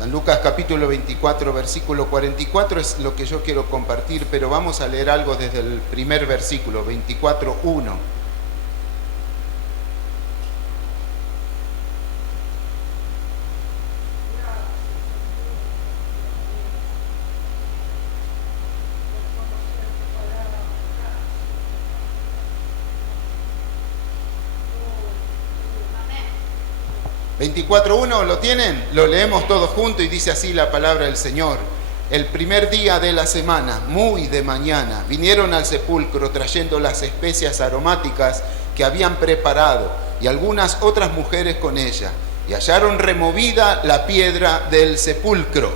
San Lucas capítulo 24, versículo 44 es lo que yo quiero compartir, pero vamos a leer algo desde el primer versículo, 24:1. ¿Lo tienen? Lo leemos todos juntos y dice así la palabra del Señor. El primer día de la semana, muy de mañana, vinieron al sepulcro trayendo las especias aromáticas que habían preparado y algunas otras mujeres con ella, y hallaron removida la piedra del sepulcro.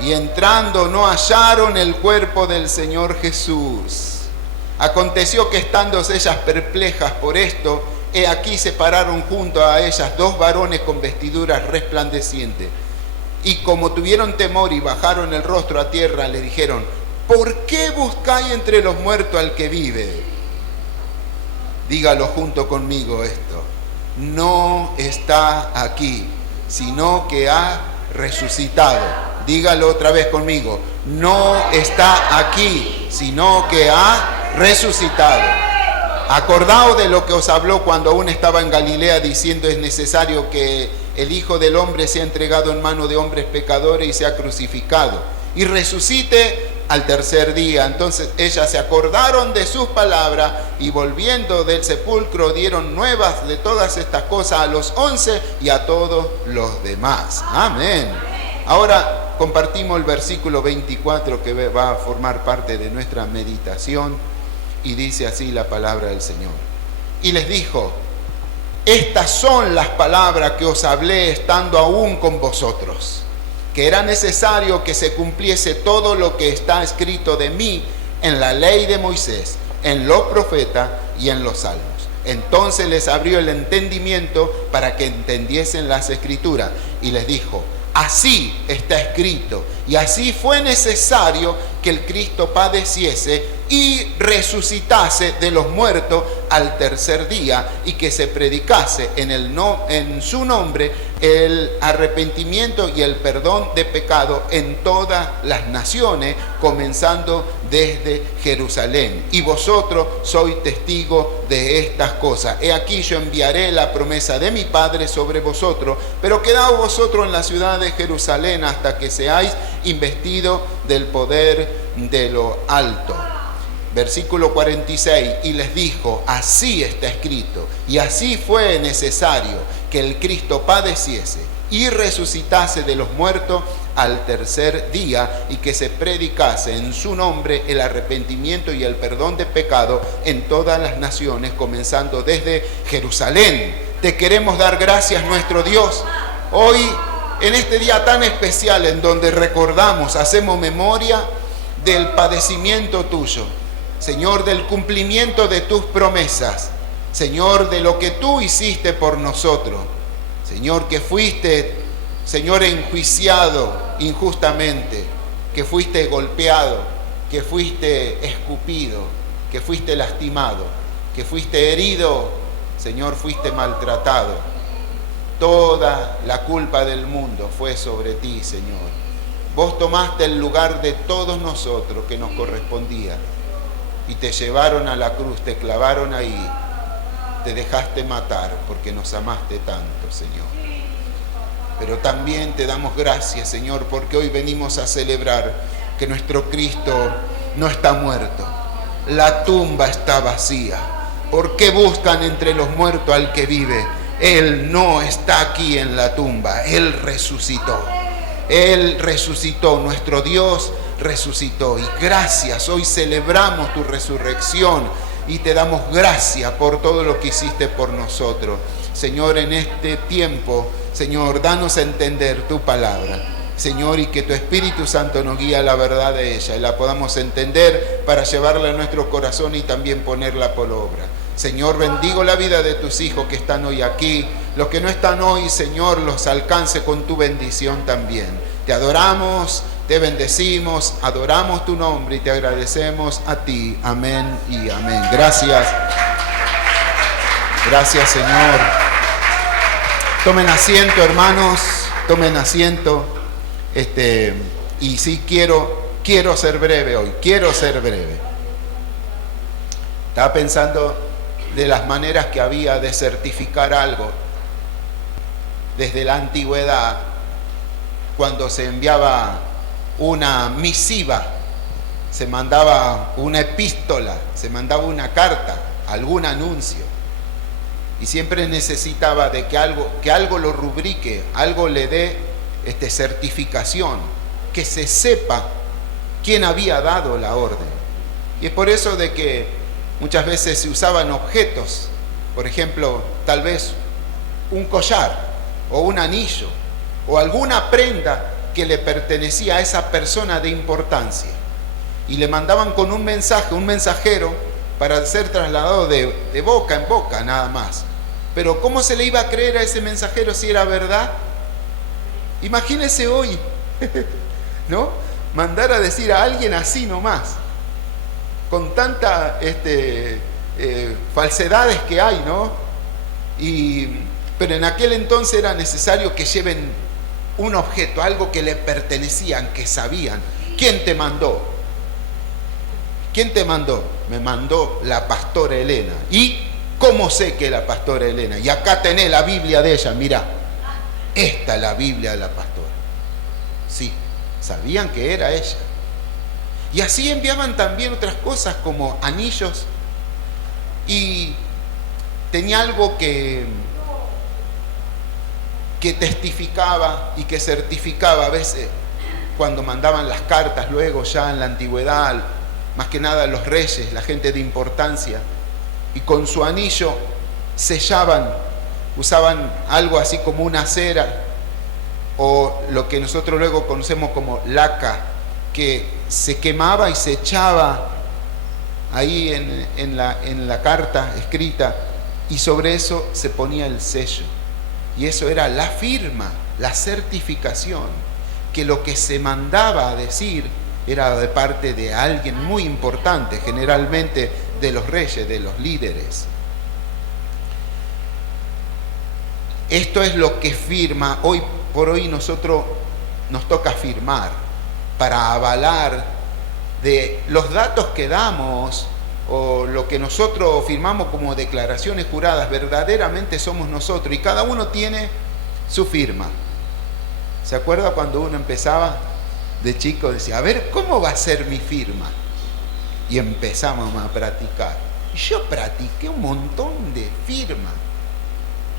Y entrando no hallaron el cuerpo del Señor Jesús. Aconteció que estando ellas perplejas por esto, he aquí se pararon junto a ellas dos varones con vestiduras resplandecientes. Y como tuvieron temor y bajaron el rostro a tierra, le dijeron: ¿por qué buscáis entre los muertos al que vive? Dígalo junto conmigo esto: no está aquí, sino que ha resucitado. Dígalo otra vez conmigo: no está aquí, sino que ha resucitado. Acordaos de lo que os habló cuando aún estaba en Galilea, diciendo: es necesario que el Hijo del Hombre sea entregado en mano de hombres pecadores y sea crucificado y resucite al tercer día. Entonces ellas se acordaron de sus palabras y volviendo del sepulcro dieron nuevas de todas estas cosas a los 11 y a todos los demás. Amén. Ahora compartimos el versículo 24 que va a formar parte de nuestra meditación. Y dice así la palabra del Señor. Y les dijo: estas son las palabras que os hablé estando aún con vosotros, que era necesario que se cumpliese todo lo que está escrito de mí en la ley de Moisés, en los profetas y en los salmos. Entonces les abrió el entendimiento para que entendiesen las escrituras. Y les dijo: así está escrito, y así fue necesario que el Cristo padeciese y resucitase de los muertos al tercer día, y que se predicase en su nombre el arrepentimiento y el perdón de pecado en todas las naciones, comenzando desde Jerusalén. Y vosotros sois testigos de estas cosas. He aquí yo enviaré la promesa de mi Padre sobre vosotros, pero quedaos vosotros en la ciudad de Jerusalén hasta que seáis investidos del poder de lo alto. Versículo 46, y les dijo: así está escrito, y así fue necesario que el Cristo padeciese y resucitase de los muertos al tercer día, y que se predicase en su nombre el arrepentimiento y el perdón de pecado en todas las naciones, comenzando desde Jerusalén. Te queremos dar gracias, nuestro Dios, hoy en este día tan especial en donde recordamos, hacemos memoria del padecimiento tuyo, Señor, del cumplimiento de tus promesas, Señor, de lo que tú hiciste por nosotros, Señor, que fuiste, Señor, enjuiciado injustamente, que fuiste golpeado, que fuiste escupido, que fuiste lastimado, que fuiste herido, Señor, fuiste maltratado. Toda la culpa del mundo fue sobre ti, Señor. Vos tomaste el lugar de todos nosotros que nos correspondía y te llevaron a la cruz, te clavaron ahí, te dejaste matar porque nos amaste tanto, Señor. Pero también te damos gracias, Señor, porque hoy venimos a celebrar que nuestro Cristo no está muerto, la tumba está vacía. ¿Por qué buscan entre los muertos al que vive? Él no está aquí en la tumba, Él resucitó. Él resucitó, nuestro Dios resucitó. Y gracias, hoy celebramos tu resurrección y te damos gracias por todo lo que hiciste por nosotros. Señor, en este tiempo, Señor, danos a entender tu palabra, Señor, y que tu Espíritu Santo nos guíe a la verdad de ella y la podamos entender para llevarla a nuestro corazón y también ponerla por obra. Señor, bendigo la vida de tus hijos que están hoy aquí. Los que no están hoy, Señor, los alcance con tu bendición también. Te adoramos, te bendecimos, adoramos tu nombre y te agradecemos a ti. Amén y amén. Gracias. Gracias, Señor. Tomen asiento, hermanos, tomen asiento. Y sí, quiero ser breve hoy, quiero ser breve. Estaba pensando de las maneras que había de certificar algo. Desde la antigüedad, cuando se enviaba una misiva, se mandaba una epístola, se mandaba una carta, algún anuncio. Y siempre necesitaba de que algo lo rubrique, algo le dé certificación, que se sepa quién había dado la orden. Y es por eso de que muchas veces se usaban objetos, por ejemplo, tal vez un collar o un anillo o alguna prenda que le pertenecía a esa persona de importancia. Y le mandaban con un mensaje, un mensajero, para ser trasladado de boca en boca nada más. Pero ¿cómo se le iba a creer a ese mensajero si era verdad? Imagínese hoy, ¿no? Mandar a decir a alguien así nomás, con tantas falsedades que hay, ¿no? Pero en aquel entonces era necesario que lleven un objeto, algo que le pertenecían, que sabían. ¿Quién te mandó? ¿Quién te mandó? Me mandó la pastora Elena. ¿Y cómo sé que es la pastora Elena? Y acá tenés la Biblia de ella, mirá. Esta es la Biblia de la pastora. Sí, sabían que era ella. Y así enviaban también otras cosas como anillos. Y tenía algo que testificaba y que certificaba a veces cuando mandaban las cartas luego ya en la antigüedad, más que nada los reyes, la gente de importancia, y con su anillo sellaban, usaban algo así como una cera o lo que nosotros luego conocemos como laca, que se quemaba y se echaba ahí en la carta escrita, y sobre eso se ponía el sello. Y eso era la firma, la certificación, que lo que se mandaba a decir era de parte de alguien muy importante, generalmente de los reyes, de los líderes. Esto es lo que firma. Hoy por hoy nosotros nos toca firmar para avalar de los datos que damos o lo que nosotros firmamos como declaraciones juradas, verdaderamente somos nosotros y cada uno tiene su firma. ¿Se acuerda cuando uno empezaba de chico? Decía, a ver, ¿cómo va a ser mi firma? Y empezamos a practicar. Y yo practiqué un montón de firmas.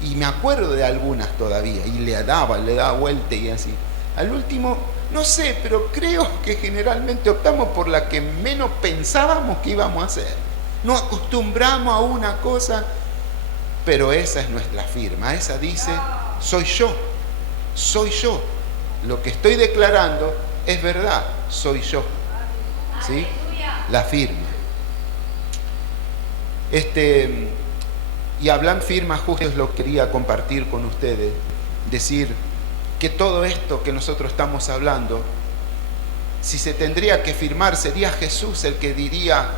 Y me acuerdo de algunas todavía. Y le daba vuelta y así. Al último, no sé, pero creo que generalmente optamos por la que menos pensábamos que íbamos a hacer. Nos acostumbramos a una cosa, pero esa es nuestra firma. Esa dice, soy yo. Soy yo. Lo que estoy declarando es verdad. Soy yo. ¿Sí? La firma. Y hablando firma, justo es lo que quería compartir con ustedes. Decir que todo esto que nosotros estamos hablando, si se tendría que firmar, sería Jesús el que diría,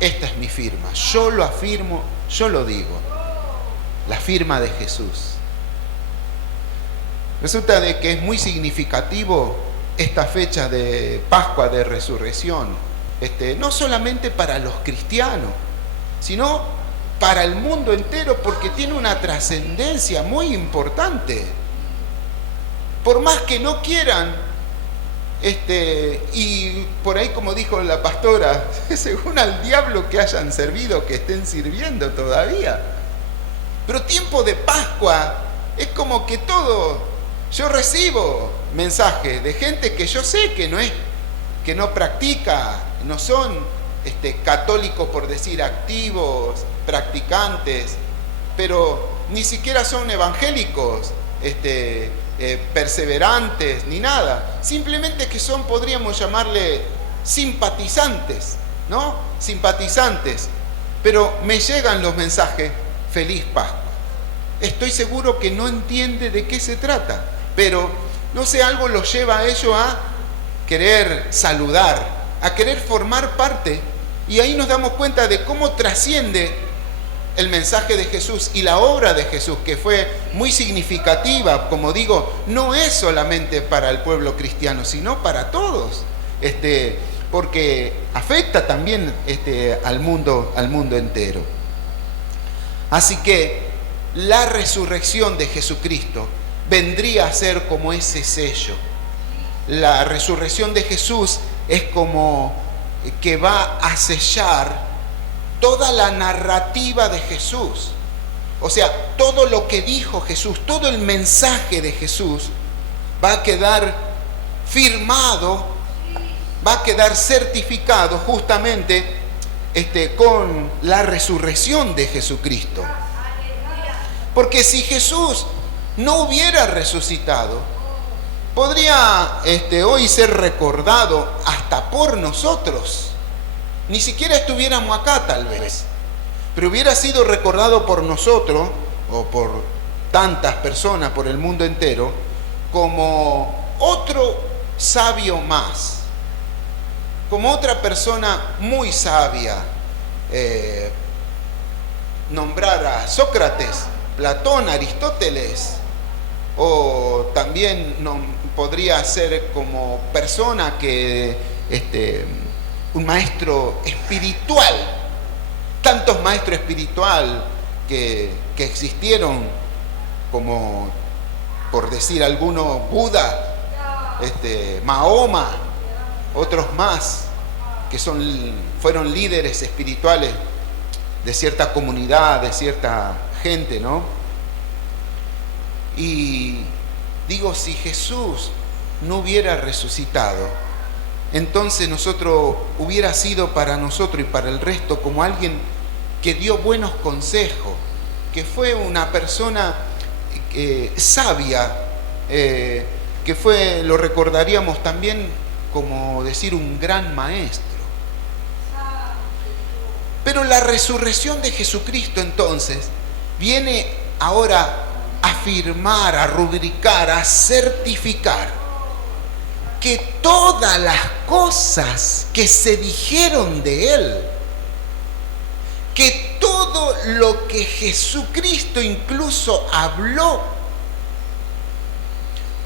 esta es mi firma. Yo lo afirmo, yo lo digo. La firma de Jesús. Resulta de que es muy significativo esta fecha de Pascua, de Resurrección. No solamente para los cristianos, sino para el mundo entero, porque tiene una trascendencia muy importante. Por más que no quieran, y por ahí como dijo la pastora, según al diablo que hayan servido, que estén sirviendo todavía. Pero tiempo de Pascua es como que todo, yo recibo mensajes de gente que yo sé que no practica, no son católicos por decir activos, practicantes, pero ni siquiera son evangélicos, perseverantes, ni nada. Simplemente que son, podríamos llamarle simpatizantes, ¿no? Simpatizantes. Pero me llegan los mensajes, feliz Pascua. Estoy seguro que no entiende de qué se trata, pero no sé, algo los lleva a ello a querer saludar, a querer formar parte, y ahí nos damos cuenta de cómo trasciende el mensaje de Jesús y la obra de Jesús, que fue muy significativa, como digo, no es solamente para el pueblo cristiano, sino para todos, porque afecta también al mundo entero. Así que la resurrección de Jesucristo vendría a ser como ese sello. La resurrección de Jesús es como que va a sellar toda la narrativa de Jesús. O sea, todo lo que dijo Jesús, todo el mensaje de Jesús va a quedar firmado, va a quedar certificado justamente con la resurrección de Jesucristo. Porque si Jesús no hubiera resucitado, podría hoy ser recordado hasta por nosotros. Ni siquiera estuviéramos acá tal vez, pero hubiera sido recordado por nosotros o por tantas personas, por el mundo entero, como otro sabio más, como otra persona muy sabia. Nombrar a Sócrates, Platón, Aristóteles, o también podría ser como persona que un maestro espiritual, tantos maestros espirituales que existieron, como por decir algunos, Buda, Mahoma, otros más que fueron líderes espirituales de cierta comunidad, de cierta gente, ¿no? Y digo, si Jesús no hubiera resucitado, entonces hubiera sido para nosotros y para el resto como alguien que dio buenos consejos, que fue una persona sabia, lo recordaríamos también como decir un gran maestro. Pero la resurrección de Jesucristo entonces viene ahora a afirmar, a rubricar, a certificar que todas las cosas que se dijeron de Él, que todo lo que Jesucristo incluso habló,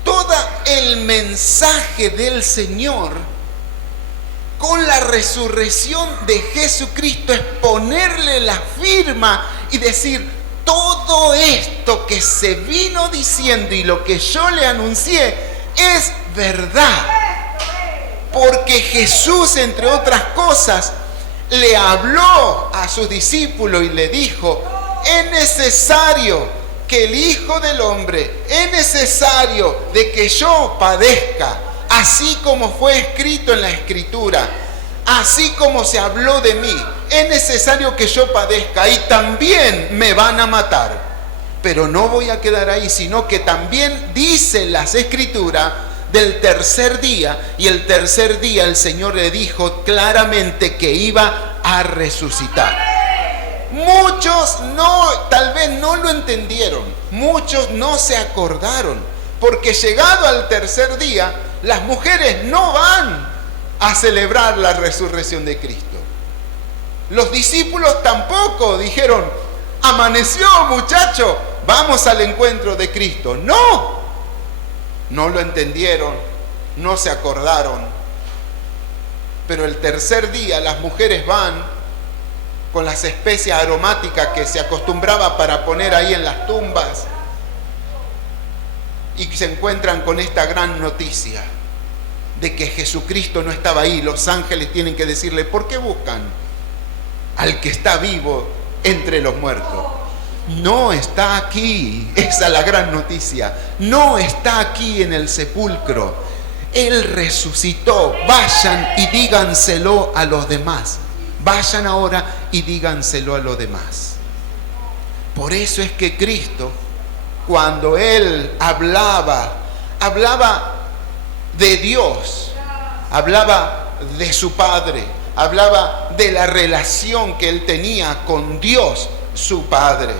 todo el mensaje del Señor, con la resurrección de Jesucristo es ponerle la firma y decir, todo esto que se vino diciendo y lo que yo le anuncié es verdad. Porque Jesús, entre otras cosas, le habló a sus discípulos y le dijo, es necesario que el Hijo del Hombre, es necesario de que yo padezca, así como fue escrito en la Escritura, así como se habló de mí, es necesario que yo padezca y también me van a matar. Pero no voy a quedar ahí, sino que también dice las Escrituras del tercer día, y el tercer día el Señor le dijo claramente que iba a resucitar. Muchos tal vez no lo entendieron, muchos no se acordaron, porque llegado al tercer día, las mujeres no van a celebrar la resurrección de Cristo. Los discípulos tampoco dijeron, amaneció muchacho, vamos al encuentro de Cristo. No lo entendieron, no se acordaron. Pero el tercer día las mujeres van con las especias aromáticas que se acostumbraba para poner ahí en las tumbas y se encuentran con esta gran noticia de que Jesucristo no estaba ahí. Los ángeles tienen que decirle, ¿por qué buscan al que está vivo entre los muertos? No está aquí. Esa es la gran noticia. No está aquí en el sepulcro. Él resucitó. Vayan y díganselo a los demás. Vayan ahora y díganselo a los demás. Por eso es que Cristo, cuando Él hablaba de Dios, hablaba de su Padre, hablaba de la relación que Él tenía con Dios, su Padre.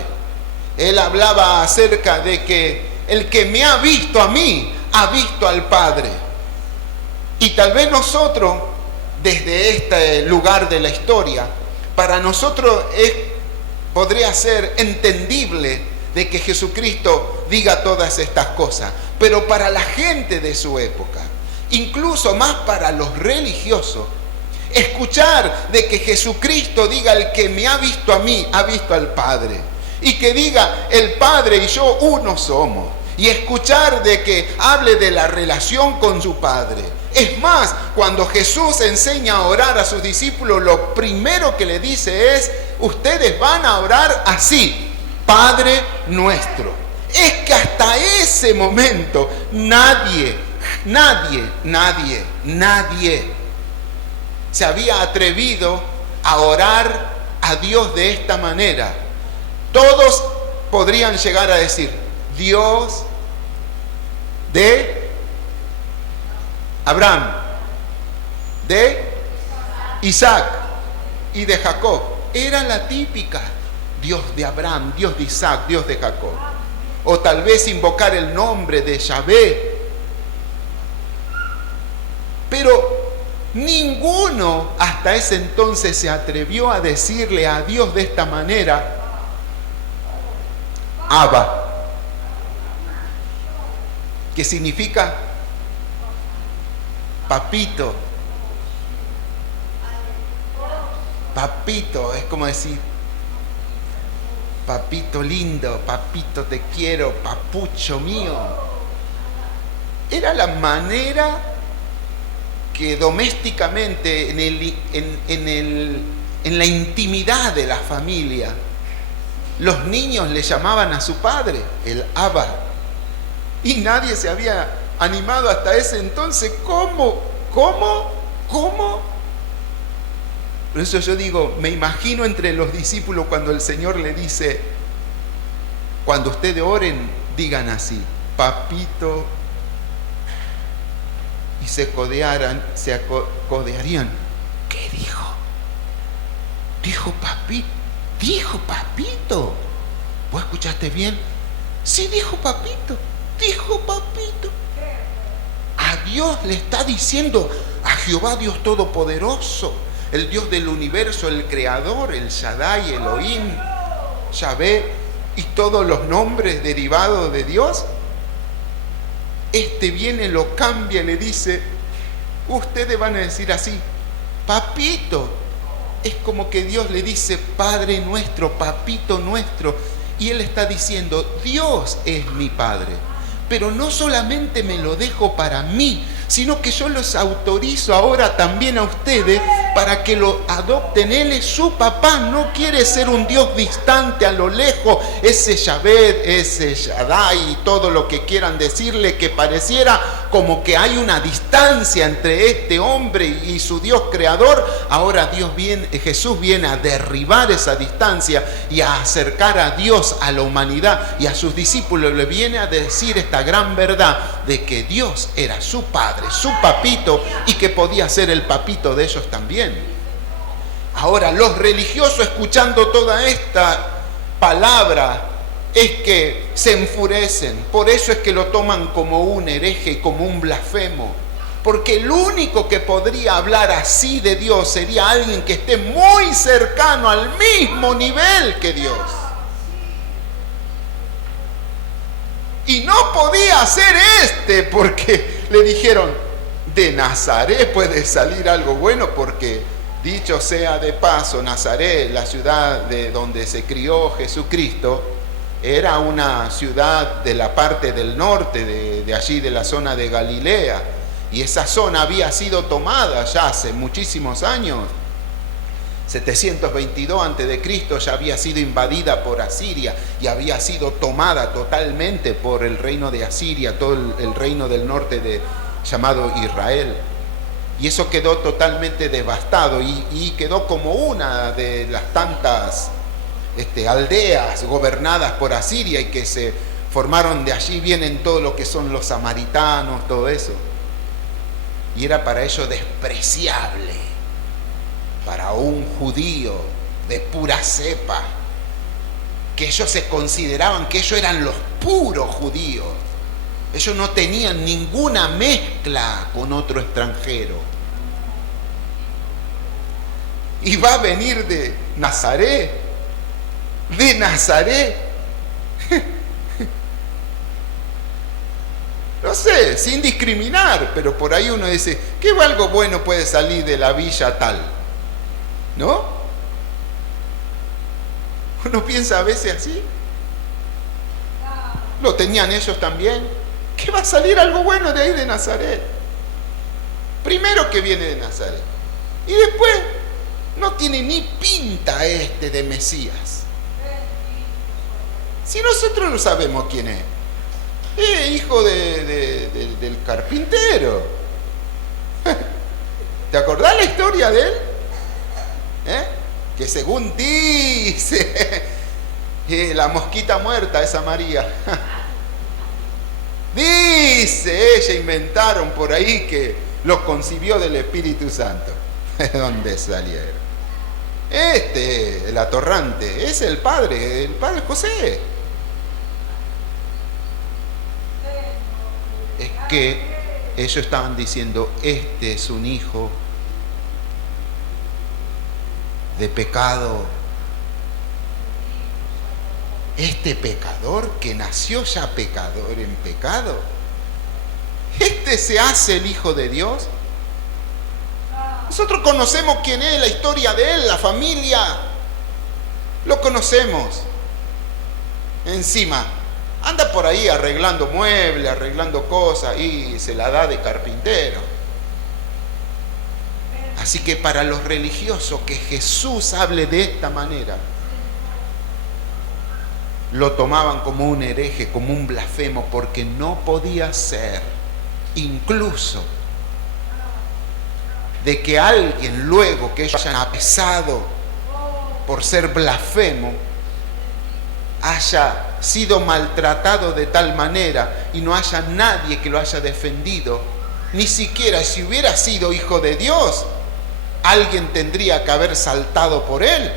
Él hablaba acerca de que el que me ha visto a mí, ha visto al Padre. Y tal vez nosotros, desde este lugar de la historia, para nosotros es podría ser entendible de que Jesucristo diga todas estas cosas, pero para la gente de su época, incluso más para los religiosos, escuchar de que Jesucristo diga: el que me ha visto a mí, ha visto al Padre, y que diga: el Padre y yo uno somos, y escuchar de que hable de la relación con su Padre. Es más, cuando Jesús enseña a orar a sus discípulos, lo primero que le dice es: ustedes van a orar así: Padre nuestro. Es que hasta ese momento nadie se había atrevido a orar a Dios de esta manera. Todos podrían llegar a decir: Dios de Abraham, de Isaac y de Jacob. Era la típica: Dios de Abraham, Dios de Isaac, Dios de Jacob. O tal vez invocar el nombre de Yahvé. Pero ninguno hasta ese entonces se atrevió a decirle a Dios de esta manera: Abba, que significa papito. Papito es como decir: papito lindo, papito te quiero, papucho mío. Era la manera que domésticamente, en la intimidad de la familia, los niños le llamaban a su padre el Abba. Y nadie se había animado hasta ese entonces. ¿Cómo? Por eso yo digo, me imagino entre los discípulos cuando el Señor le dice: cuando ustedes oren, digan así: papito. Y se codearían. ¿Qué dijo? Dijo papito. ¿Vos escuchaste bien? Sí, dijo papito. A Dios le está diciendo, a Jehová Dios Todopoderoso, el Dios del universo, el Creador, el Shaddai, Elohim, Yahvé y todos los nombres derivados de Dios. Este viene, lo cambia y le dice: ustedes van a decir así: papito. Es como que Dios le dice: Padre nuestro, papito nuestro. Y Él está diciendo: Dios es mi Padre. Pero no solamente me lo dejo para mí, sino que yo los autorizo ahora también a ustedes para que lo adopten. Él es su papá, no quiere ser un Dios distante a lo lejos, ese Yahvé, ese Shaddai y todo lo que quieran decirle, que pareciera como que hay una distancia entre este hombre y su Dios creador. Ahora Jesús viene a derribar esa distancia y a acercar a Dios a la humanidad, y a sus discípulos le viene a decir esta gran verdad de que Dios era su Padre, su papito, y que podía ser el papito de ellos también. Ahora, los religiosos, escuchando toda esta palabra, es que se enfurecen. Por eso es que lo toman como un hereje y como un blasfemo. Porque el único que podría hablar así de Dios sería alguien que esté muy cercano al mismo nivel que Dios. Y no podía ser porque le dijeron: de Nazaret puede salir algo bueno, porque dicho sea de paso, Nazaret, la ciudad de donde se crió Jesucristo, era una ciudad de la parte del norte, de allí, de la zona de Galilea. Y esa zona había sido tomada ya hace muchísimos años. 722 a.C. ya había sido invadida por Asiria y había sido tomada totalmente por el reino de Asiria, todo el reino del norte llamado Israel. Y eso quedó totalmente devastado y quedó como una de las tantas aldeas gobernadas por Asiria, y que se formaron de allí, vienen todo lo que son los samaritanos, todo eso. Y era para ellos despreciable. Para un judío de pura cepa, que ellos se consideraban que ellos eran los puros judíos. Ellos no tenían ninguna mezcla con otro extranjero. Y va a venir de Nazaret. de Nazaret. No sé, sin discriminar, pero por ahí uno dice, ¿qué algo bueno puede salir de la villa tal? ¿No? Uno piensa a veces así. Lo tenían ellos también. ¿Qué va a salir algo bueno de ahí de Nazaret? Primero que viene de Nazaret. Y después no tiene ni pinta de Mesías. Si nosotros no sabemos quién es. Hijo del carpintero. ¿Te acordás la historia de él? Que según dice la mosquita muerta, esa María. Dice ella, inventaron por ahí que lo concibió del Espíritu Santo. ¿De dónde salieron? El atorrante, es el padre José. Es que ellos estaban diciendo, este es un hijo de pecado. Este pecador que nació ya pecador en pecado, este se hace el Hijo de Dios. Nosotros conocemos quién es, la historia de él, la familia, lo conocemos. Encima anda por ahí arreglando muebles, arreglando cosas y se la da de carpintero. Así que para los religiosos que Jesús hable de esta manera, lo tomaban como un hereje, como un blasfemo, porque no podía ser, incluso, de que alguien luego que ellos hayan apesado por ser blasfemo, haya sido maltratado de tal manera y no haya nadie que lo haya defendido. Ni siquiera si hubiera sido hijo de Dios, alguien tendría que haber saltado por él,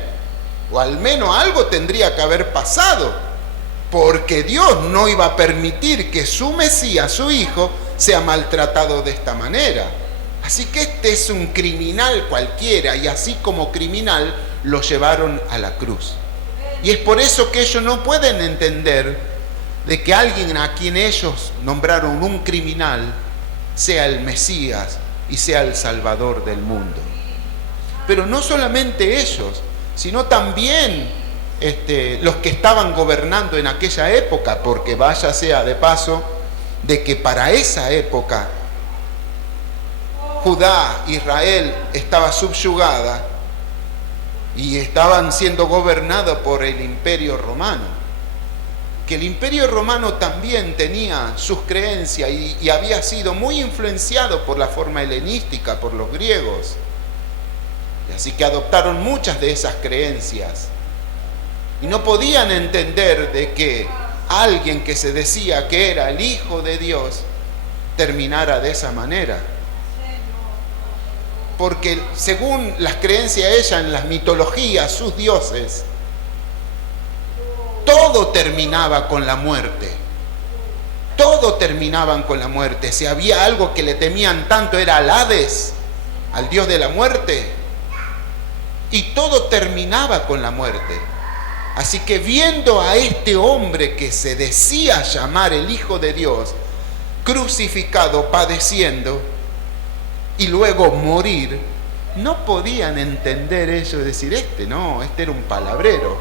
o al menos algo tendría que haber pasado, porque Dios no iba a permitir que su Mesías, su hijo, sea maltratado de esta manera. Así que este es un criminal cualquiera, y así como criminal lo llevaron a la cruz. Y es por eso que ellos no pueden entender de que alguien a quien ellos nombraron un criminal sea el Mesías y sea el Salvador del mundo. Pero no solamente ellos, sino también los que estaban gobernando en aquella época, porque vaya sea de paso de que para esa época Judá, Israel estaba subyugada y estaban siendo gobernados por el Imperio Romano. Que el Imperio Romano también tenía sus creencias y había sido muy influenciado por la forma helenística, por los griegos. Y así que adoptaron muchas de esas creencias. Y no podían entender de que alguien que se decía que era el Hijo de Dios terminara de esa manera. Porque según las creencias de ella en las mitologías, sus dioses, todo terminaba con la muerte. Todo terminaban con la muerte. Si había algo que le temían tanto era al Hades, al dios de la muerte. Y todo terminaba con la muerte. Así que viendo a este hombre que se decía llamar el Hijo de Dios, crucificado, padeciendo, y luego morir, no podían entender ellos, decir, este era un palabrero.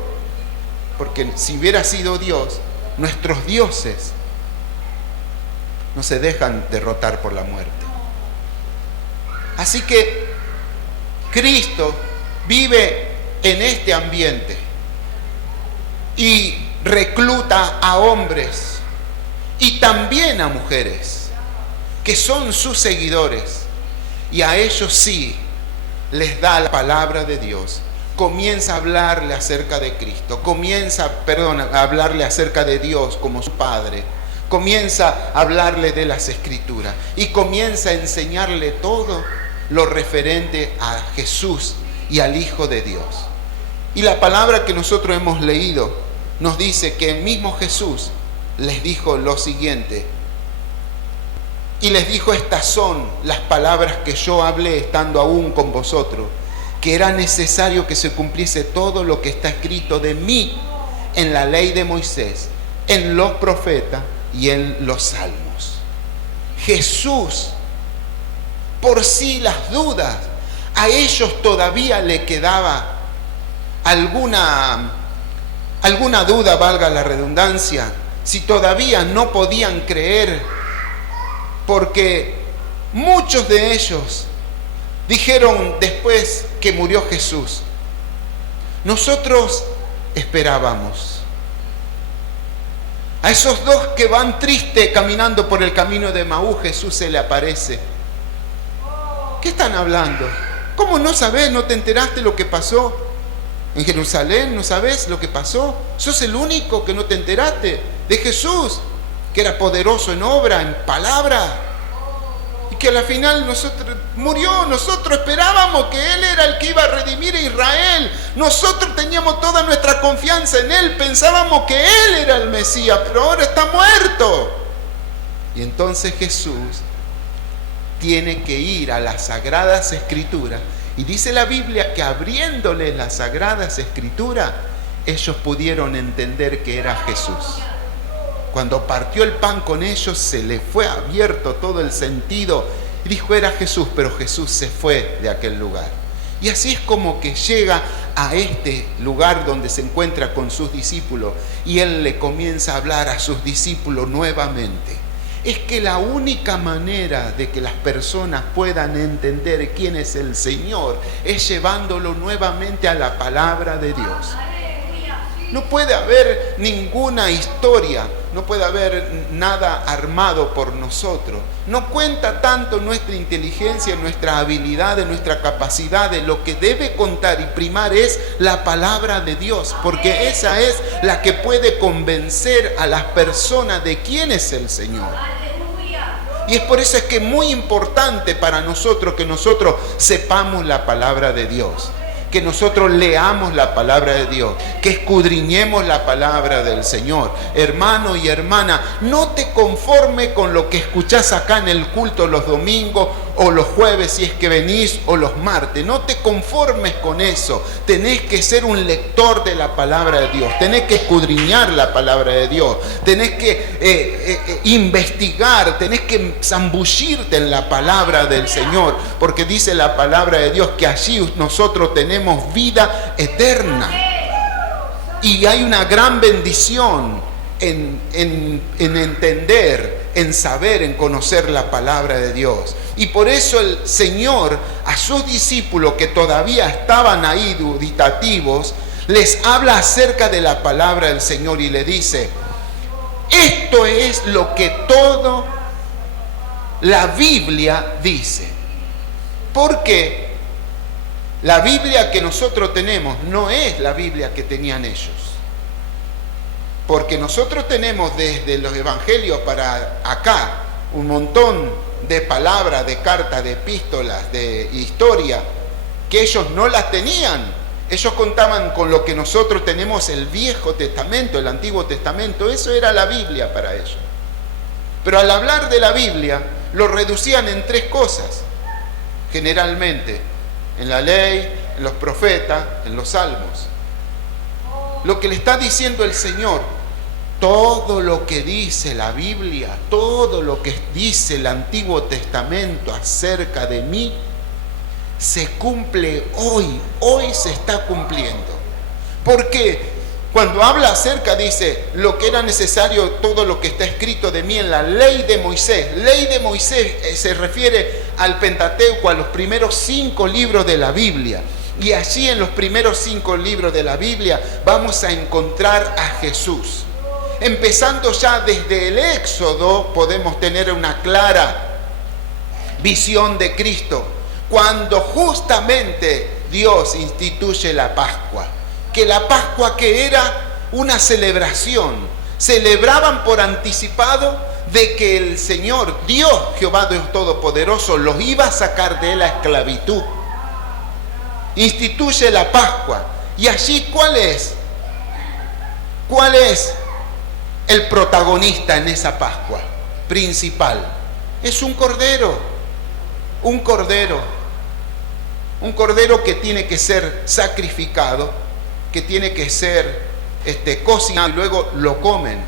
Porque si hubiera sido Dios, nuestros dioses no se dejan derrotar por la muerte. Así que Cristo vive en este ambiente y recluta a hombres y también a mujeres que son sus seguidores, y a ellos sí les da la palabra de Dios. Comienza a hablarle acerca de Cristo, a hablarle acerca de Dios como su Padre, comienza a hablarle de las Escrituras y comienza a enseñarle todo lo referente a Jesús y al Hijo de Dios. Y la palabra que nosotros hemos leído nos dice que el mismo Jesús les dijo lo siguiente, y les dijo, estas son las palabras que yo hablé estando aún con vosotros, que era necesario que se cumpliese todo lo que está escrito de mí en la ley de Moisés, en los profetas y en los salmos. Jesús, por si las dudas, a ellos todavía le quedaba alguna duda, valga la redundancia, si todavía no podían creer, porque muchos de ellos dijeron después que murió Jesús: nosotros esperábamos. A esos dos que van tristes caminando por el camino de Emaús, Jesús se le aparece. ¿Qué están hablando? ¿Cómo no sabés? ¿No te enteraste lo que pasó en Jerusalén? ¿No sabés lo que pasó? ¿Sos el único que no te enteraste de Jesús, que era poderoso en obra, en palabra? Y que al final murió. Nosotros esperábamos que Él era el que iba a redimir a Israel. Nosotros teníamos toda nuestra confianza en Él. Pensábamos que Él era el Mesías, pero ahora está muerto. Y entonces Jesús tiene que ir a las Sagradas Escrituras. Y dice la Biblia que abriéndole las Sagradas Escrituras, ellos pudieron entender que era Jesús. Cuando partió el pan con ellos, se le fue abierto todo el sentido. Y dijo, era Jesús, pero Jesús se fue de aquel lugar. Y así es como que llega a este lugar donde se encuentra con sus discípulos. Y Él le comienza a hablar a sus discípulos nuevamente. Es que la única manera de que las personas puedan entender quién es el Señor es llevándolo nuevamente a la palabra de Dios. No puede haber ninguna historia, no puede haber nada armado por nosotros. No cuenta tanto nuestra inteligencia, nuestra habilidad, nuestra capacidad. Lo que debe contar y primar es la palabra de Dios, porque esa es la que puede convencer a las personas de quién es el Señor. Y es por eso es que es muy importante para nosotros que nosotros sepamos la palabra de Dios, que nosotros leamos la palabra de Dios, que escudriñemos la palabra del Señor. Hermano y hermana, no te conformes con lo que escuchás acá en el culto los domingos o los jueves si es que venís, o los martes. No te conformes con eso. Tenés que ser un lector de la palabra de Dios, tenés que escudriñar la palabra de Dios, tenés que investigar, tenés que zambullirte en la palabra del Señor, porque dice la palabra de Dios que allí nosotros tenemos vida eterna. Y hay una gran bendición en entender, en saber, en conocer la palabra de Dios. Y por eso el Señor a sus discípulos que todavía estaban ahí dubitativos, les habla acerca de la palabra del Señor y le dice: esto es lo que toda la Biblia dice. Porque la Biblia que nosotros tenemos no es la Biblia que tenían ellos. Porque nosotros tenemos desde los evangelios para acá un montón de palabras, de cartas, de epístolas, de historia, que ellos no las tenían. Ellos contaban con lo que nosotros tenemos, el Viejo Testamento, el Antiguo Testamento. Eso era la Biblia para ellos. Pero al hablar de la Biblia, lo reducían en tres cosas. Generalmente, en la ley, en los profetas, en los salmos. Lo que le está diciendo el Señor: todo lo que dice la Biblia, todo lo que dice el Antiguo Testamento acerca de mí, se cumple hoy se está cumpliendo. Porque cuando habla acerca, dice, lo que era necesario, todo lo que está escrito de mí en la ley de Moisés. Ley de Moisés se refiere al Pentateuco, a los primeros 5 libros de la Biblia. Y allí en los primeros 5 libros de la Biblia vamos a encontrar a Jesús. Empezando ya desde el Éxodo podemos tener una clara visión de Cristo, cuando justamente Dios instituye la Pascua. Que la Pascua, que era una celebración, celebraban por anticipado de que el Señor, Dios, Jehová Dios Todopoderoso, los iba a sacar de la esclavitud. Instituye la Pascua. Y allí, ¿cuál es? ¿Cuál es el protagonista en esa Pascua principal? Es un cordero. Un cordero. Un cordero que tiene que ser sacrificado, que tiene que ser cocinado y luego lo comen.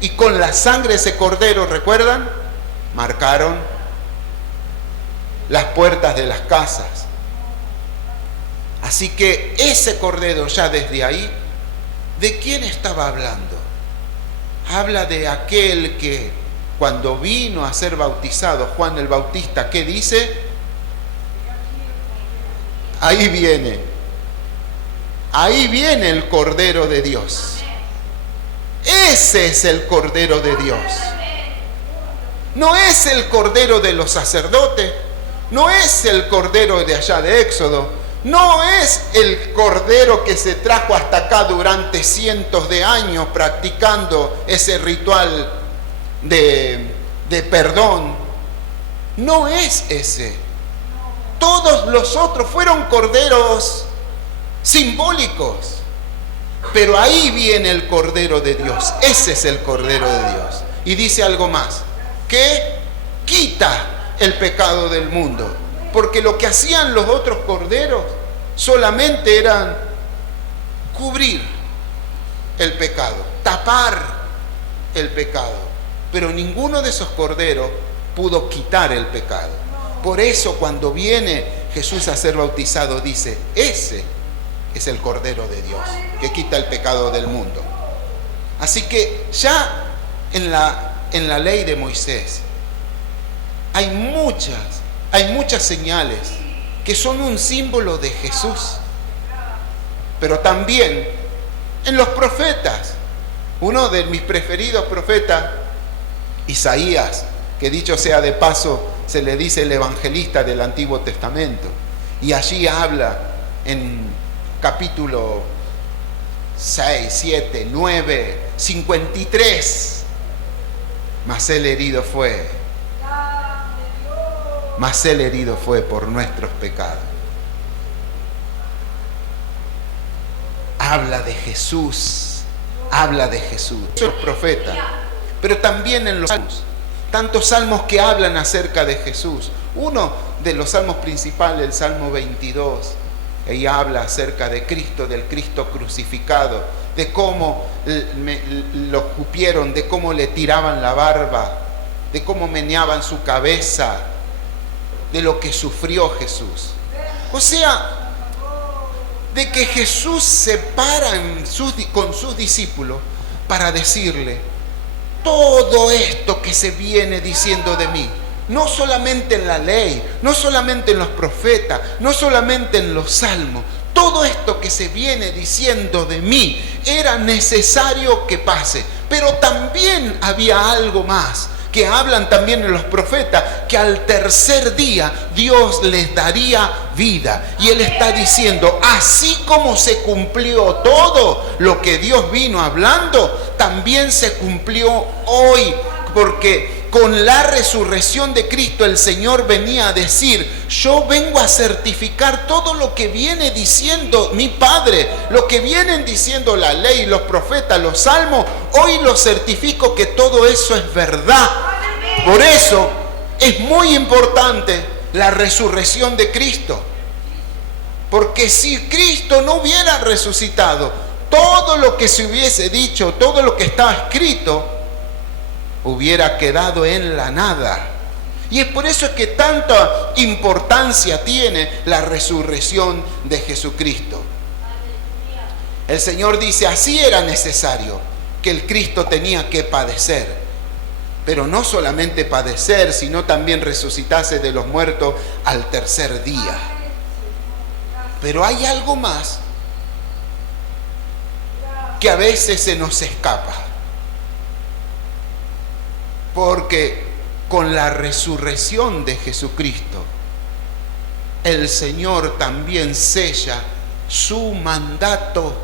Y con la sangre de ese cordero, ¿recuerdan? Marcaron las puertas de las casas. Así que ese cordero ya desde ahí, ¿de quién estaba hablando? Habla de aquel que cuando vino a ser bautizado, Juan el Bautista, ¿qué dice? Ahí viene el Cordero de Dios. Ese es el Cordero de Dios. No es el Cordero de los sacerdotes, no es el Cordero de allá de Éxodo, no es el Cordero que se trajo hasta acá durante cientos de años practicando ese ritual de perdón. No es ese. Todos los otros fueron corderos simbólicos. Pero ahí viene el Cordero de Dios. Ese es el Cordero de Dios. Y dice algo más, que quita el pecado del mundo. Porque lo que hacían los otros corderos solamente eran cubrir el pecado, tapar el pecado. Pero ninguno de esos corderos pudo quitar el pecado. Por eso cuando viene Jesús a ser bautizado dice, ese es el Cordero de Dios que quita el pecado del mundo. Así que ya en la ley de Moisés hay muchas señales que son un símbolo de Jesús. Pero también en los profetas, uno de mis preferidos profetas, Isaías, que dicho sea de paso, se le dice el evangelista del Antiguo Testamento. Y allí habla en capítulo 6, 7, 9, 53. Mas él herido fue por nuestros pecados. Habla de Jesús. Los profetas. Pero también en los salmos. Tantos salmos que hablan acerca de Jesús. Uno de los salmos principales, el Salmo 22. Ahí habla acerca de Cristo, del Cristo crucificado, de cómo lo escupieron, de cómo le tiraban la barba, de cómo meneaban su cabeza, de lo que sufrió Jesús. O sea, de que Jesús se para con sus discípulos para decirle todo esto que se viene diciendo de mí. No solamente en la ley, no solamente en los profetas, no solamente en los salmos. Todo esto que se viene diciendo de mí era necesario que pase. Pero también había algo más, que hablan también en los profetas, que al tercer día Dios les daría vida. Y Él está diciendo, así como se cumplió todo lo que Dios vino hablando, también se cumplió hoy, porque con la resurrección de Cristo el Señor venía a decir, yo vengo a certificar todo lo que viene diciendo mi Padre, lo que vienen diciendo la ley, los profetas, los salmos, hoy lo certifico que todo eso es verdad. Por eso es muy importante la resurrección de Cristo, porque si Cristo no hubiera resucitado, todo lo que se hubiese dicho, todo lo que estaba escrito, hubiera quedado en la nada. Y es por eso que tanta importancia tiene la resurrección de Jesucristo. El Señor dice, así era necesario, que el Cristo tenía que padecer. Pero no solamente padecer, sino también resucitarse de los muertos al tercer día. Pero hay algo más que a veces se nos escapa. Porque con la resurrección de Jesucristo, el Señor también sella su mandato,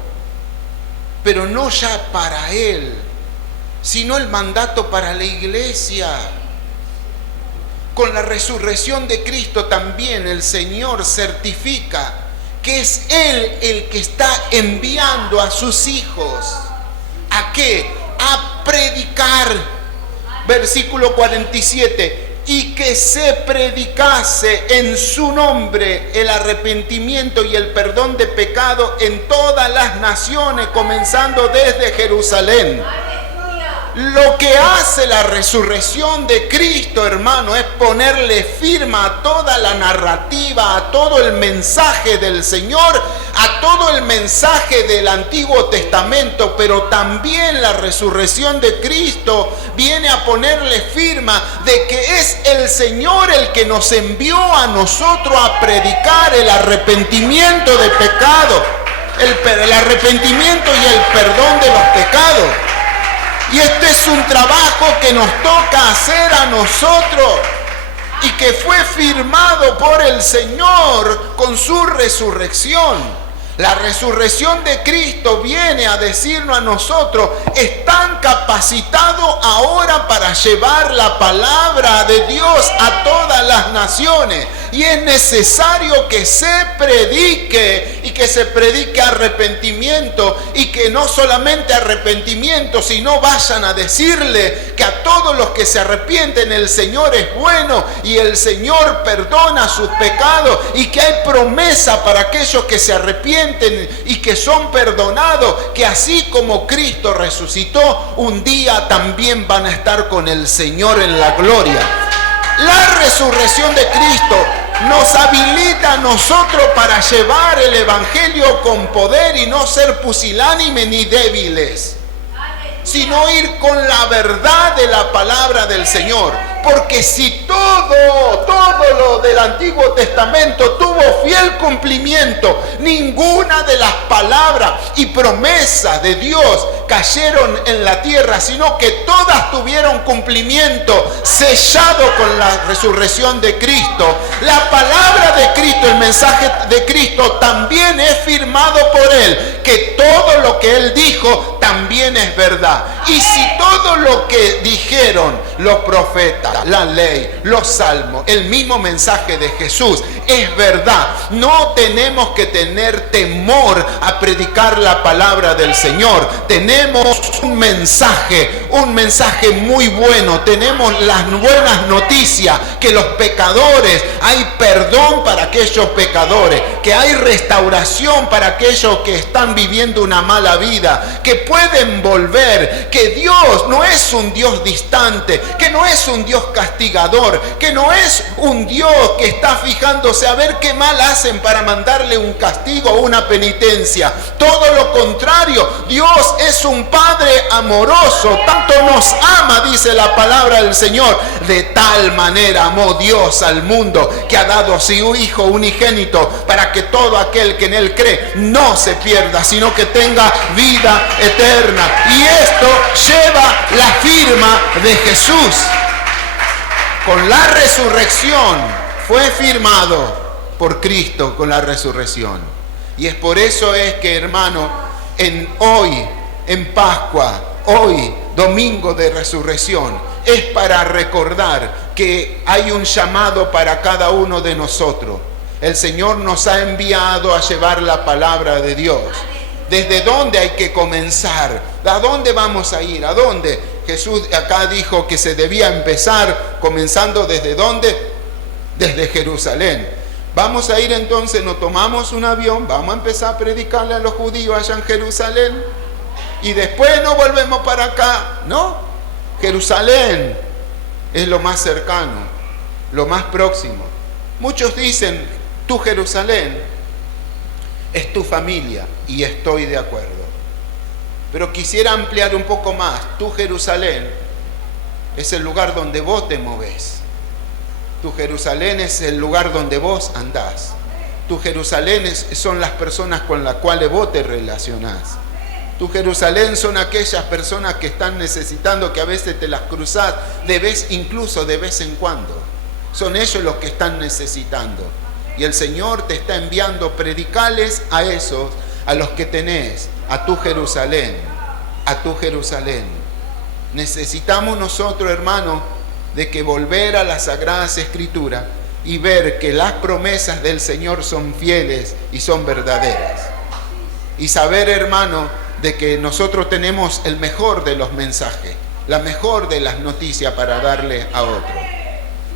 pero no ya para Él, sino el mandato para la iglesia. Con la resurrección de Cristo también el Señor certifica que es Él el que está enviando a sus hijos. ¿A qué? A predicar. Versículo 47, y que se predicase en su nombre el arrepentimiento y el perdón de pecado en todas las naciones, comenzando desde Jerusalén. Lo que hace la resurrección de Cristo, hermano, es ponerle firma a toda la narrativa, a todo el mensaje del Señor, a todo el mensaje del Antiguo Testamento, pero también la resurrección de Cristo viene a ponerle firma de que es el Señor el que nos envió a nosotros a predicar el arrepentimiento de pecado, el arrepentimiento y el perdón de los pecados. Y este es un trabajo que nos toca hacer a nosotros y que fue firmado por el Señor con su resurrección. La resurrección de Cristo viene a decirnos a nosotros: están capacitados ahora para llevar la palabra de Dios a todas las naciones. Y es necesario que se predique, y que se predique arrepentimiento, y que no solamente arrepentimiento, sino vayan a decirle que a todos los que se arrepienten el Señor es bueno y el Señor perdona sus pecados, y que hay promesa para aquellos que se arrepienten y que son perdonados, que así como Cristo resucitó, un día también van a estar con el Señor en la gloria. La resurrección de Cristo nos habilita a nosotros para llevar el Evangelio con poder y no ser pusilánimes ni débiles, sino ir con la verdad de la palabra del Señor. Porque si todo lo del Antiguo Testamento tuvo fiel cumplimiento, ninguna de las palabras y promesas de Dios cayeron en la tierra, sino que todas tuvieron cumplimiento sellado con la resurrección de Cristo. La palabra de Cristo, el mensaje de Cristo también es firmado por Él, que todo lo que Él dijo también es verdad. Y si todo lo que dijeron los profetas, la ley, los salmos, el mismo mensaje de Jesús es verdad, no tenemos que tener temor a predicar la palabra del Señor. Tenemos un mensaje muy bueno. Tenemos las buenas noticias, que los pecadores, hay perdón para aquellos pecadores, que hay restauración para aquellos que están viviendo una mala vida, que pueden volver, que Dios no es un Dios distante, que no es un Dios castigador, que no es un Dios que está fijándose a ver qué mal hacen para mandarle un castigo o una penitencia. Todo lo contrario, Dios es un Padre amoroso, tanto nos ama, dice la palabra del Señor, de tal manera amó Dios al mundo, que ha dado a su Hijo unigénito, para que todo aquel que en Él cree no se pierda, sino que tenga vida eterna. Y esto lleva la firma de Jesús. Con la resurrección fue firmado por Cristo, con la resurrección. Y es por eso es que, hermano, hoy, en Pascua, hoy, domingo de resurrección, es para recordar que hay un llamado para cada uno de nosotros. El Señor nos ha enviado a llevar la palabra de Dios. ¿Desde dónde hay que comenzar? ¿A dónde vamos a ir? ¿A dónde? Jesús acá dijo que se debía empezar comenzando ¿desde dónde? Desde Jerusalén. Vamos a ir entonces, nos tomamos un avión, vamos a empezar a predicarle a los judíos allá en Jerusalén y después nos volvemos para acá. No, Jerusalén es lo más cercano, lo más próximo. Muchos dicen, tu Jerusalén es tu familia, y estoy de acuerdo. Pero quisiera ampliar un poco más. Tu Jerusalén es el lugar donde vos te movés. Tu Jerusalén es el lugar donde vos andás. Tu Jerusalén son las personas con las cuales vos te relacionás. Tu Jerusalén son aquellas personas que están necesitando, que a veces te las cruzás, incluso de vez en cuando. Son ellos los que están necesitando. Y el Señor te está enviando, predicales a esos, a los que tenés, a tu Jerusalén, a tu Jerusalén. Necesitamos nosotros, hermanos, de que volver a las Sagradas Escrituras y ver que las promesas del Señor son fieles y son verdaderas. Y saber, hermano, de que nosotros tenemos el mejor de los mensajes, la mejor de las noticias para darle a otro.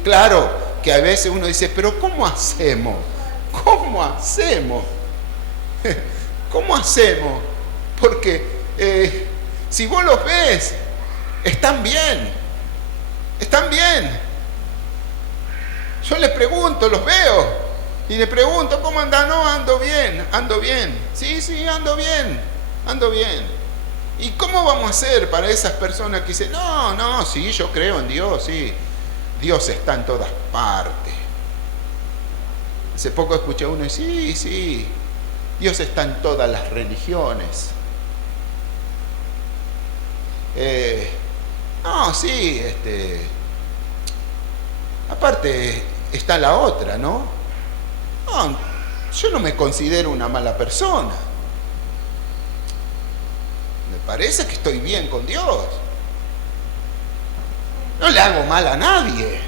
Claro que a veces uno dice, pero ¿cómo hacemos? ¿Cómo hacemos? ¿Cómo hacemos? Porque si vos los ves, están bien. Están bien. Yo les pregunto, los veo. Y le pregunto, ¿cómo andan? No, ando bien, ando bien. Sí, ando bien, ando bien. ¿Y cómo vamos a hacer para esas personas que dicen, no, sí, yo creo en Dios, sí. Dios está en todas partes. Hace poco escuché a uno y sí, Dios está en todas las religiones. No, sí, aparte está la otra, ¿no? No, yo no me considero una mala persona. Me parece que estoy bien con Dios. No le hago mal a nadie.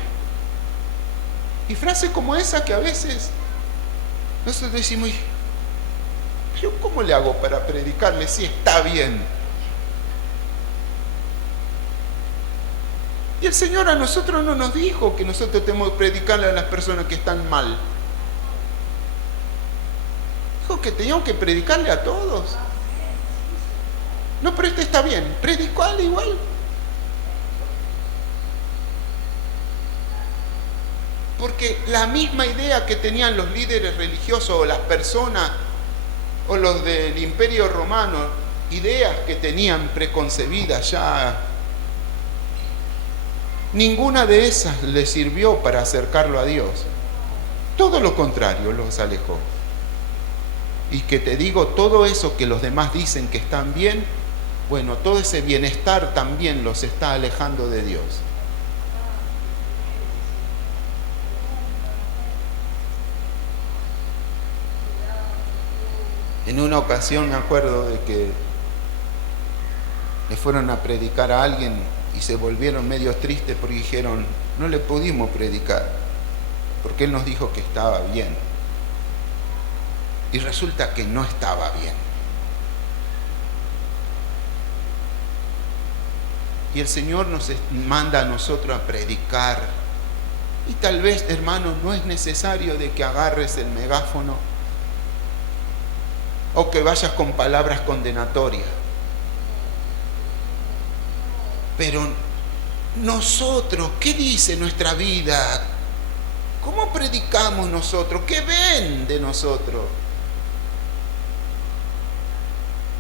Y frases como esa que a veces nosotros decimos, pero ¿cómo le hago para predicarle si está bien? Y el Señor a nosotros no nos dijo que nosotros tenemos que predicarle a las personas que están mal. Dijo que teníamos que predicarle a todos. No, pero este está bien, predicale igual. Porque la misma idea que tenían los líderes religiosos o las personas o los del Imperio Romano, ideas que tenían preconcebidas ya, ninguna de esas les sirvió para acercarlo a Dios. Todo lo contrario, los alejó. Y que te digo, todo eso que los demás dicen que están bien, bueno, todo ese bienestar también los está alejando de Dios. En una ocasión me acuerdo de que le fueron a predicar a alguien y se volvieron medio tristes porque dijeron, no le pudimos predicar, porque él nos dijo que estaba bien. Y resulta que no estaba bien. Y el Señor nos manda a nosotros a predicar. Y tal vez, hermanos, no es necesario de que agarres el megáfono o que vayas con palabras condenatorias. Pero nosotros, ¿qué dice nuestra vida? ¿Cómo predicamos nosotros? ¿Qué ven de nosotros?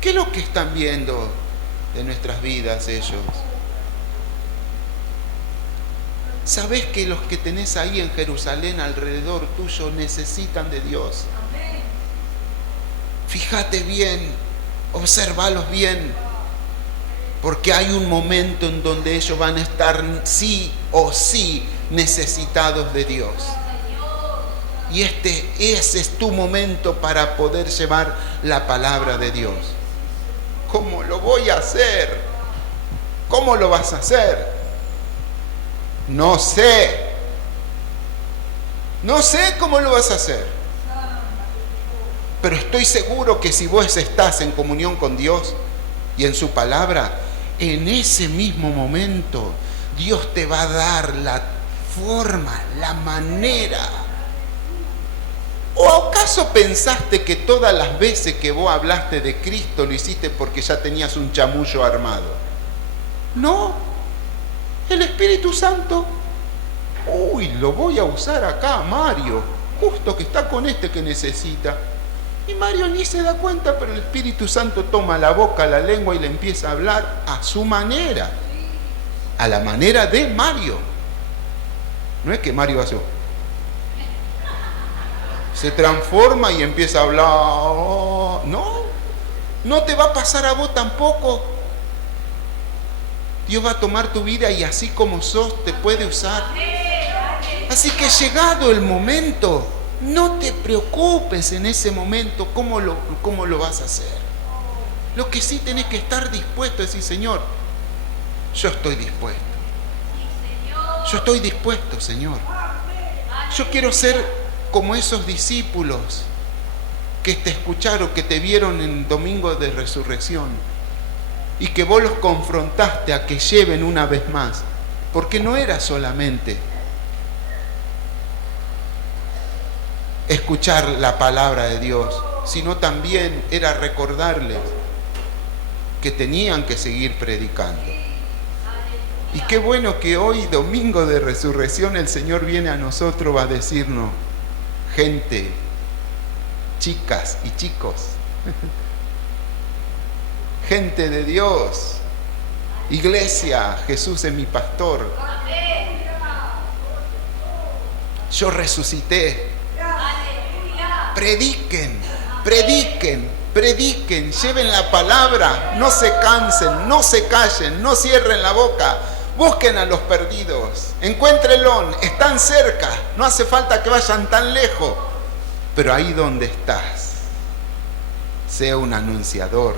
¿Qué es lo que están viendo de nuestras vidas ellos? ¿Sabés que los que tenés ahí en Jerusalén alrededor tuyo necesitan de Dios? Fíjate bien, observalos bien, porque hay un momento en donde ellos van a estar sí o sí necesitados de Dios. Y ese es tu momento para poder llevar la palabra de Dios. ¿Cómo lo voy a hacer? ¿Cómo lo vas a hacer? No sé. No sé cómo lo vas a hacer. Pero estoy seguro que si vos estás en comunión con Dios y en su palabra, en ese mismo momento Dios te va a dar la forma, la manera. ¿O acaso pensaste que todas las veces que vos hablaste de Cristo lo hiciste porque ya tenías un chamullo armado? No, el Espíritu Santo, lo voy a usar acá, Mario, justo que está con este que necesita. Y Mario ni se da cuenta, pero el Espíritu Santo toma la boca, la lengua y le empieza a hablar a su manera, a la manera de Mario. No es que Mario hace... se transforma y empieza a hablar. No te va a pasar a vos tampoco. Dios va a tomar tu vida y así como sos te puede usar. Así que llegado el momento, no te preocupes en ese momento cómo lo vas a hacer. Lo que sí tenés que estar dispuesto es decir, Señor, yo estoy dispuesto. Yo estoy dispuesto, Señor. Yo quiero ser como esos discípulos que te escucharon, que te vieron en Domingo de Resurrección y que vos los confrontaste a que lleven una vez más, porque no era solamente escuchar la palabra de Dios, sino también era recordarles que tenían que seguir predicando. Y qué bueno que hoy, domingo de resurrección, el Señor viene a nosotros a decirnos: gente, chicas y chicos, gente de Dios, iglesia, Jesús es mi pastor, yo resucité. Prediquen, prediquen, prediquen, lleven la palabra, no se cansen, no se callen, no cierren la boca, busquen a los perdidos, encuéntrenlos, están cerca, no hace falta que vayan tan lejos, pero ahí donde estás, sea un anunciador,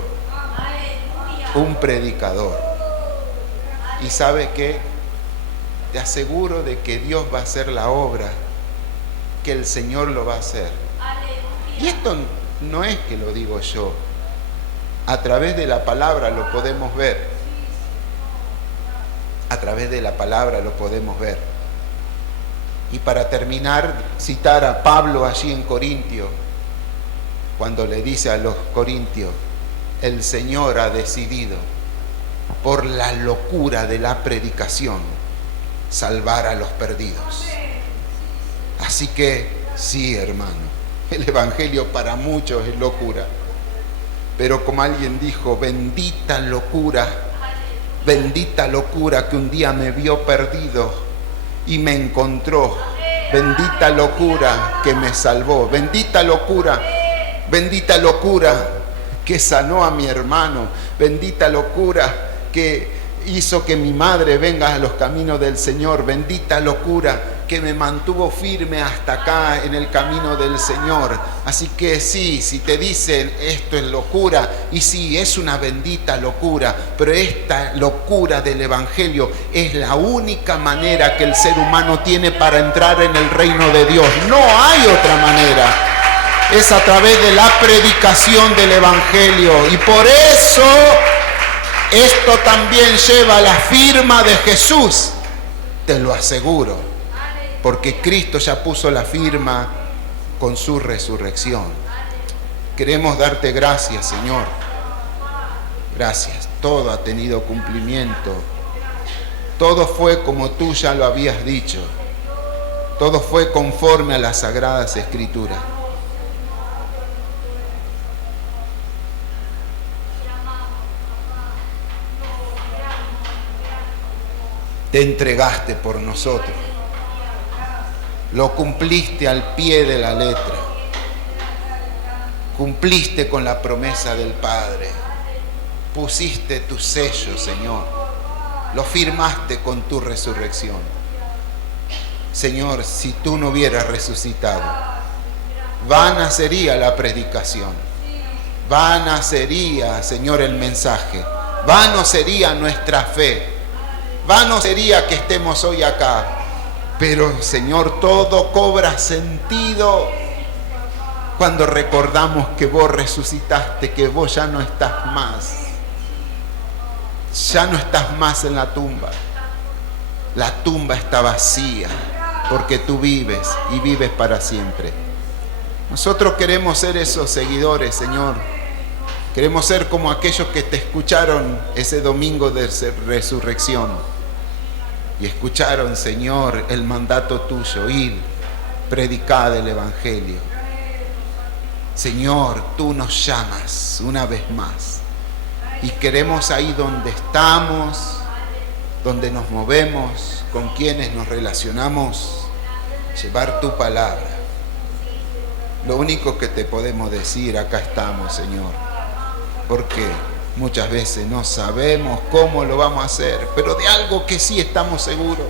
un predicador. Y ¿sabe qué? Te aseguro de que Dios va a hacer la obra, que el Señor lo va a hacer. Y esto no es que lo digo yo, a través de la palabra lo podemos ver, a través de la palabra lo podemos ver. Y para terminar, citar a Pablo allí en Corintio, cuando le dice a los corintios: el Señor ha decidido, por la locura de la predicación, salvar a los perdidos. Así que sí, hermano, el evangelio para muchos es locura, pero como alguien dijo, bendita locura que un día me vio perdido y me encontró, bendita locura que me salvó, bendita locura que sanó a mi hermano, bendita locura que hizo que mi madre venga a los caminos del Señor, bendita locura que me mantuvo firme hasta acá en el camino del Señor. Así que sí, si te dicen esto es locura, y sí, es una bendita locura, pero esta locura del evangelio es la única manera que el ser humano tiene para entrar en el reino de Dios. No hay otra manera. Es a través de la predicación del evangelio, y por eso esto también lleva la firma de Jesús, te lo aseguro, porque Cristo ya puso la firma con su resurrección. Queremos darte gracias, Señor. Gracias. Todo ha tenido cumplimiento. Todo fue como tú ya lo habías dicho. Todo fue conforme a las Sagradas Escrituras. Te entregaste por nosotros. Lo cumpliste al pie de la letra. Cumpliste con la promesa del Padre. Pusiste tu sello, Señor. Lo firmaste con tu resurrección. Señor, si tú no hubieras resucitado, vana sería la predicación. Vana sería, Señor, el mensaje. Vano sería nuestra fe. Vano sería que estemos hoy acá. Pero, Señor, todo cobra sentido cuando recordamos que vos resucitaste, que vos ya no estás más. Ya no estás más en la tumba. La tumba está vacía porque tú vives y vives para siempre. Nosotros queremos ser esos seguidores, Señor. Queremos ser como aquellos que te escucharon ese domingo de resurrección. Y escucharon, Señor, el mandato tuyo: ir, predicar el evangelio. Señor, tú nos llamas una vez más. Y queremos ahí donde estamos, donde nos movemos, con quienes nos relacionamos, llevar tu palabra. Lo único que te podemos decir: acá estamos, Señor. Porque muchas veces no sabemos cómo lo vamos a hacer, pero de algo que sí estamos seguros,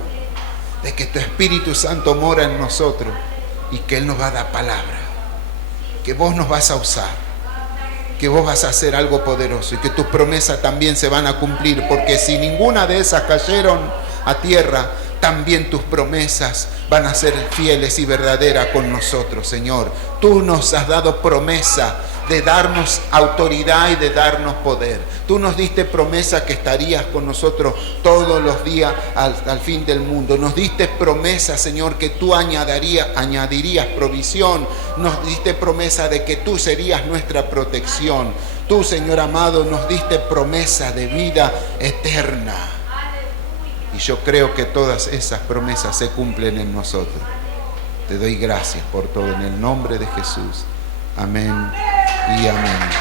de que tu Espíritu Santo mora en nosotros y que Él nos va a dar palabra, que vos nos vas a usar, que vos vas a hacer algo poderoso y que tus promesas también se van a cumplir, porque si ninguna de esas cayeron a tierra, también tus promesas van a ser fieles y verdaderas con nosotros, Señor. Tú nos has dado promesa de darnos autoridad y de darnos poder. Tú nos diste promesa que estarías con nosotros todos los días al fin del mundo. Nos diste promesa, Señor, que tú añadirías provisión. Nos diste promesa de que tú serías nuestra protección. Tú, Señor amado, nos diste promesa de vida eterna. Y yo creo que todas esas promesas se cumplen en nosotros. Te doy gracias por todo en el nombre de Jesús. Amén y amén.